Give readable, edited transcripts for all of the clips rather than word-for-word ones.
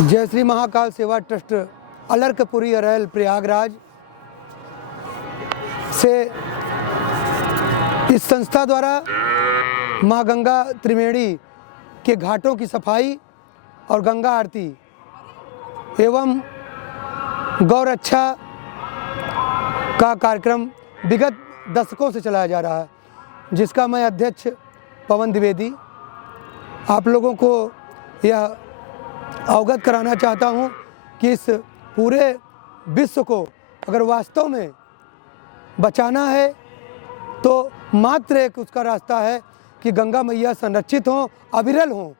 जय श्री महाकाल सेवा ट्रस्ट अलर्कपुरी अरैल प्रयागराज से इस संस्था द्वारा माँ गंगा त्रिवेणी के घाटों की सफाई और गंगा आरती एवं गौ रक्षा का कार्यक्रम विगत दशकों से चलाया जा रहा है, जिसका मैं अध्यक्ष पवन द्विवेदी आप लोगों को यह अवगत कराना चाहता हूँ कि इस पूरे विश्व को अगर वास्तव में बचाना है तो मात्र एक उसका रास्ता है कि गंगा मैया संरक्षित हों, अविरल हों।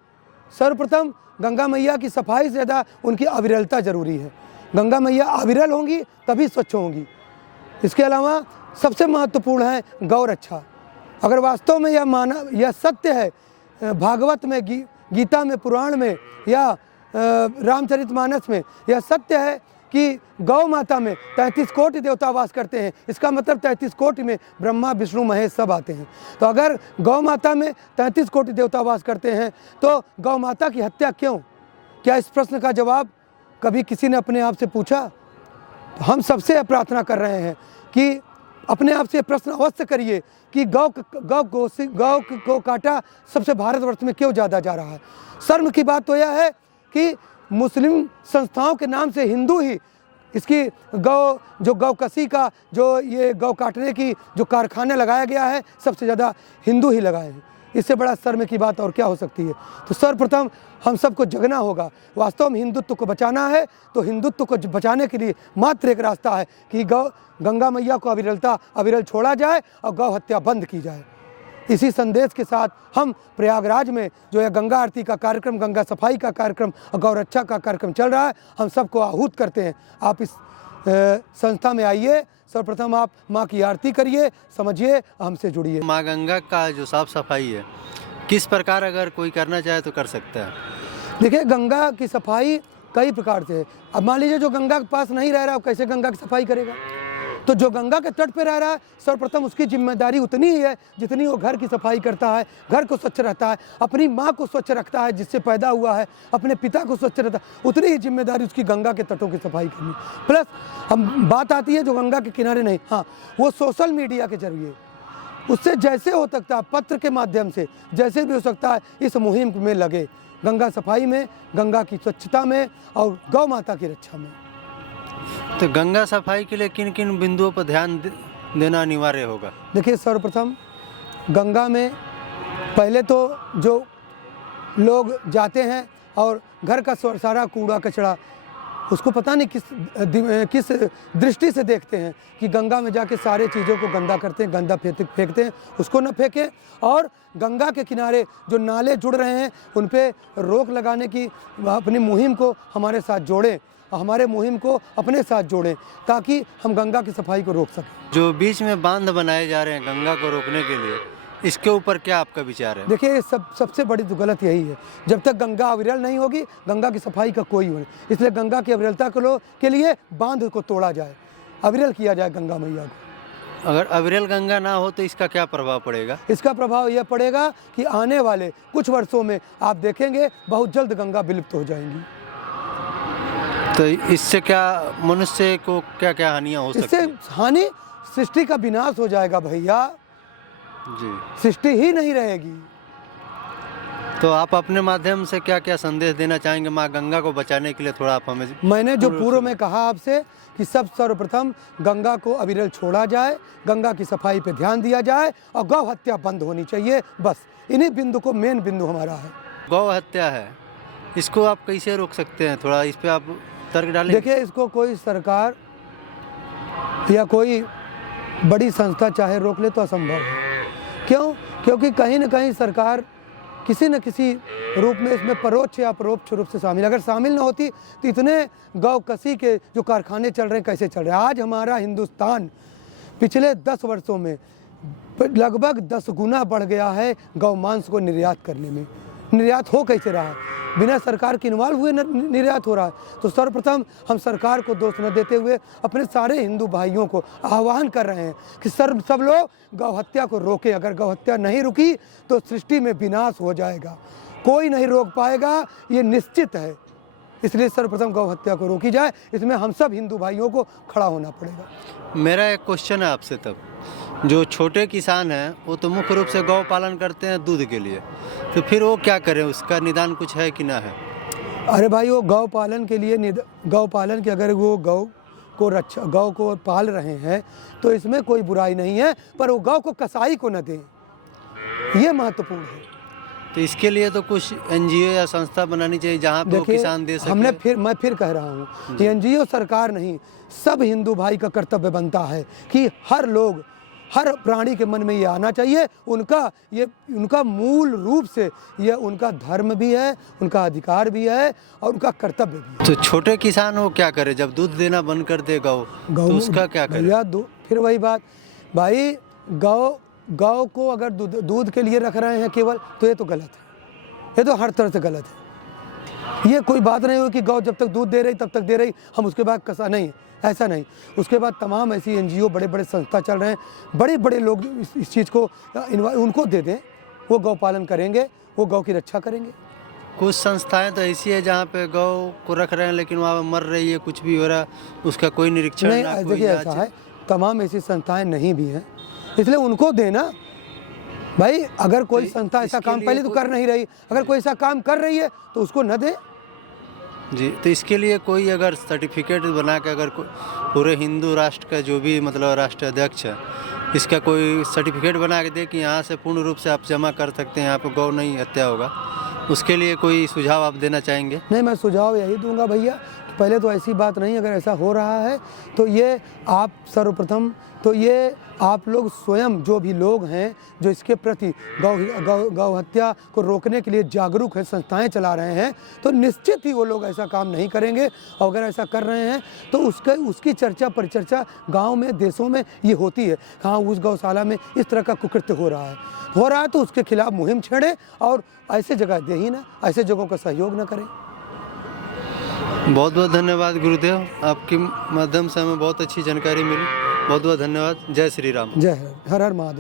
सर्वप्रथम गंगा मैया की सफाई से ज़्यादा उनकी अविरलता ज़रूरी है। गंगा मैया अविरल होंगी तभी स्वच्छ होंगी। इसके अलावा सबसे महत्वपूर्ण है गौ रक्षा। अगर वास्तव में यह सत्य है, भागवत में, गीता में, पुराण में या रामचरितमानस में यह सत्य है कि गौ माता में 33 कोटि देवता वास करते हैं। इसका मतलब 33 कोटि में ब्रह्मा विष्णु महेश सब आते हैं। तो अगर गौ माता में 33 कोटि देवता वास करते हैं तो गौ माता की हत्या क्यों? क्या इस प्रश्न का जवाब कभी किसी ने अपने आप से पूछा? तो हम सबसे प्रार्थना कर रहे हैं कि अपने आप से प्रश्न अवश्य करिए कि गौ को काटा सबसे भारतवर्ष में क्यों ज़्यादा जा रहा है। शर्म की बात तो यह है कि मुस्लिम संस्थाओं के नाम से हिंदू ही इसकी गौ कसी का जो ये गौ काटने की जो कारखाने लगाया गया है, सबसे ज़्यादा हिंदू ही लगाए हैं। इससे बड़ा शर्म की बात और क्या हो सकती है। तो सर्वप्रथम हम सबको जगना होगा। वास्तव में हिंदुत्व को बचाना है तो हिंदुत्व को बचाने के लिए मात्र एक रास्ता है कि गंगा मैया को अविरल छोड़ा जाए और गौ हत्या बंद की जाए। इसी संदेश के साथ हम प्रयागराज में जो है गंगा आरती का कार्यक्रम, गंगा सफाई का कार्यक्रम और गौ रक्षा का कार्यक्रम चल रहा है, हम सबको आहूत करते हैं। आप इस संस्था में आइए, सर्वप्रथम आप माँ की आरती करिए, समझिए, हमसे जुड़िए। माँ गंगा का जो साफ सफाई है किस प्रकार अगर कोई करना चाहे तो कर सकता है? देखिए, गंगा की सफाई कई प्रकार से है। अब मान लीजिए जो गंगा के पास नहीं रह रहा है, कैसे गंगा की सफाई करेगा? तो जो गंगा के तट पे रह रहा है, सर्वप्रथम उसकी जिम्मेदारी उतनी ही है जितनी वो घर की सफाई करता है, घर को स्वच्छ रहता है, अपनी माँ को स्वच्छ रखता है जिससे पैदा हुआ है, अपने पिता को स्वच्छ रहता है, उतनी ही जिम्मेदारी उसकी गंगा के तटों की सफाई करनी। प्लस हम बात आती है जो गंगा के किनारे नहीं, हाँ, वो सोशल मीडिया के जरिए उससे जैसे हो सकता है, पत्र के माध्यम से जैसे भी हो सकता है, इस मुहिम में लगे, गंगा सफाई में, गंगा की स्वच्छता में और गौ माता की रक्षा में। तो गंगा सफाई के लिए किन किन बिंदुओं पर ध्यान देना अनिवार्य होगा? देखिए, सर्वप्रथम गंगा में पहले तो जो लोग जाते हैं और घर का सारा कूड़ा कचरा, उसको पता नहीं किस दृष्टि से देखते हैं कि गंगा में जाके सारे चीज़ों को गंदा करते हैं, गंदा फेंकते हैं, उसको न फेंकें। और गंगा के किनारे जो नाले जुड़ रहे हैं उन पे रोक लगाने की अपनी मुहिम को हमारे साथ जोड़ें, हमारे मुहिम को अपने साथ जोड़ें ताकि हम गंगा की सफाई को रोक सकें। जो बीच में बांध बनाए जा रहे हैं गंगा को रोकने के लिए, इसके ऊपर क्या आपका विचार है? देखिए, सबसे बड़ी तो गलत यही है, जब तक गंगा अविरल नहीं होगी गंगा की सफाई का कोई नहीं। इसलिए गंगा की अविरलता के लिए बांध को तोड़ा जाए, अविरल किया जाए गंगा मैया को। अगर अविरल गंगा ना हो तो इसका क्या प्रभाव पड़ेगा? इसका प्रभाव यह पड़ेगा कि आने वाले कुछ वर्षों में आप देखेंगे बहुत जल्द गंगा विलुप्त हो जाएंगी। तो इससे क्या मनुष्य को क्या क्या हानियाँ हो सकती हैं? इससे हानि, सृष्टि का विनाश हो जाएगा भैया जी, सृष्टि ही नहीं रहेगी। तो आप अपने माध्यम से क्या क्या संदेश देना चाहेंगे माँ गंगा को बचाने के लिए? थोड़ा आप हमें। मैंने जो पूर्व में कहा आपसे कि सर्वप्रथम गंगा को अविरल छोड़ा जाए, गंगा की सफाई पे ध्यान दिया जाए और गौ हत्या बंद होनी चाहिए। बस इन्हीं बिंदु को मेन बिंदु हमारा है। गौ हत्या है, इसको आप कैसे रोक सकते हैं? थोड़ा इस पे आप तर्क डालें। देखिए, इसको कोई सरकार या कोई बड़ी संस्था चाहे रोक ले तो असंभव है। क्यों? क्योंकि कहीं न कहीं सरकार किसी न किसी रूप में इसमें परोक्ष या परोक्ष रूप से शामिल। अगर शामिल ना होती तो इतने गौ कसी के जो कारखाने चल रहे हैं कैसे चल रहे हैं? आज हमारा हिंदुस्तान पिछले 10 वर्षों में लगभग 10 गुना बढ़ गया है गौ मांस को निर्यात करने में। निर्यात हो कैसे रहा है? बिना सरकार के इन्वॉल्व हुए निर्यात हो रहा है। तो सर्वप्रथम हम सरकार को दोष न देते हुए अपने सारे हिंदू भाइयों को आह्वान कर रहे हैं कि सब लोग गौ हत्या को रोकें। अगर गौ हत्या नहीं रुकी तो सृष्टि में विनाश हो जाएगा, कोई नहीं रोक पाएगा, ये निश्चित है। इसलिए सर्वप्रथम गौ हत्या को रोकी जाए। इसमें हम सब हिंदू भाइयों को खड़ा होना पड़ेगा। मेरा एक क्वेश्चन है आपसे तब, जो छोटे किसान हैं वो तो मुख्य रूप से गौ पालन करते हैं दूध के लिए, तो फिर वो क्या करें, उसका निदान कुछ है कि ना है? अरे भाई, वो गौ पालन के लिए गौ पालन के अगर वो गौ को पाल रहे हैं तो इसमें कोई बुराई नहीं है, पर वो गौ को कसाई को न दें, ये महत्वपूर्ण है। तो इसके लिए तो कुछ एनजीओ या संस्था बनानी चाहिए जहाँ पे वो देखिए, किसान दे सके। मैं फिर कह रहा हूँ, एनजीओ सरकार नहीं, सब हिंदू भाई का कर्तव्य बनता है कि हर प्राणी के मन में ये आना चाहिए, उनका मूल रूप से ये उनका धर्म भी है, उनका अधिकार भी है और उनका कर्तव्य भी है। तो छोटे किसान वो क्या करे जब दूध देना बंद कर दे गौ, तो उसका क्या करे? भैया फिर वही बात भाई, गौ को अगर दूध के लिए रख रहे हैं केवल, तो ये तो गलत है, ये तो हर तरह से गलत है। ये कोई बात नहीं हो कि गौ जब तक दूध दे रही तब तक दे रही, हम उसके बाद कसा नहीं, ऐसा नहीं। उसके बाद तमाम ऐसी एनजीओ बड़े बड़े संस्था चल रहे हैं, बड़े बड़े लोग इस चीज़ को उनको दे दें, वो गौ पालन करेंगे, वो गौ की रक्षा करेंगे। कुछ संस्थाएं तो ऐसी है जहाँ पे गौ को रख रहे हैं लेकिन वहाँ मर रही है, कुछ भी हो रहा है, उसका कोई निरीक्षण नहीं। ना कोई देखिए, ऐसा है, तमाम ऐसी संस्थाएं नहीं भी हैं, इसलिए उनको देना भाई। अगर कोई संस्था ऐसा काम पहले तो कर नहीं रही, अगर कोई ऐसा काम कर रही है तो उसको न दे जी। तो इसके लिए कोई अगर सर्टिफिकेट बना के, अगर पूरे हिंदू राष्ट्र का जो भी मतलब राष्ट्र अध्यक्ष है, इसका कोई सर्टिफिकेट बना के दे कि यहाँ से पूर्ण रूप से आप जमा कर सकते हैं, यहाँ पे गौ नहीं हत्या होगा, उसके लिए कोई सुझाव आप देना चाहेंगे? नहीं, मैं सुझाव यही दूंगा भैया, पहले तो ऐसी बात नहीं, अगर ऐसा हो रहा है तो ये आप सर्वप्रथम तो ये आप लोग स्वयं जो भी लोग हैं जो इसके प्रति गौ हत्या को रोकने के लिए जागरूक हैं, संस्थाएं चला रहे हैं, तो निश्चित ही वो लोग ऐसा काम नहीं करेंगे। और अगर ऐसा कर रहे हैं तो उसकी चर्चा परिचर्चा गांव में, देशों में ये होती है, हाँ उस गौशाला में इस तरह का कुकृत्य हो रहा है तो उसके खिलाफ मुहिम छेड़े और ऐसे जगह दे ही ना, ऐसे जगहों का सहयोग न करें। बहुत बहुत धन्यवाद गुरुदेव, आपके माध्यम से हमें बहुत अच्छी जानकारी मिली। बहुत बहुत धन्यवाद। जय श्री राम। जय हर हर महादेव।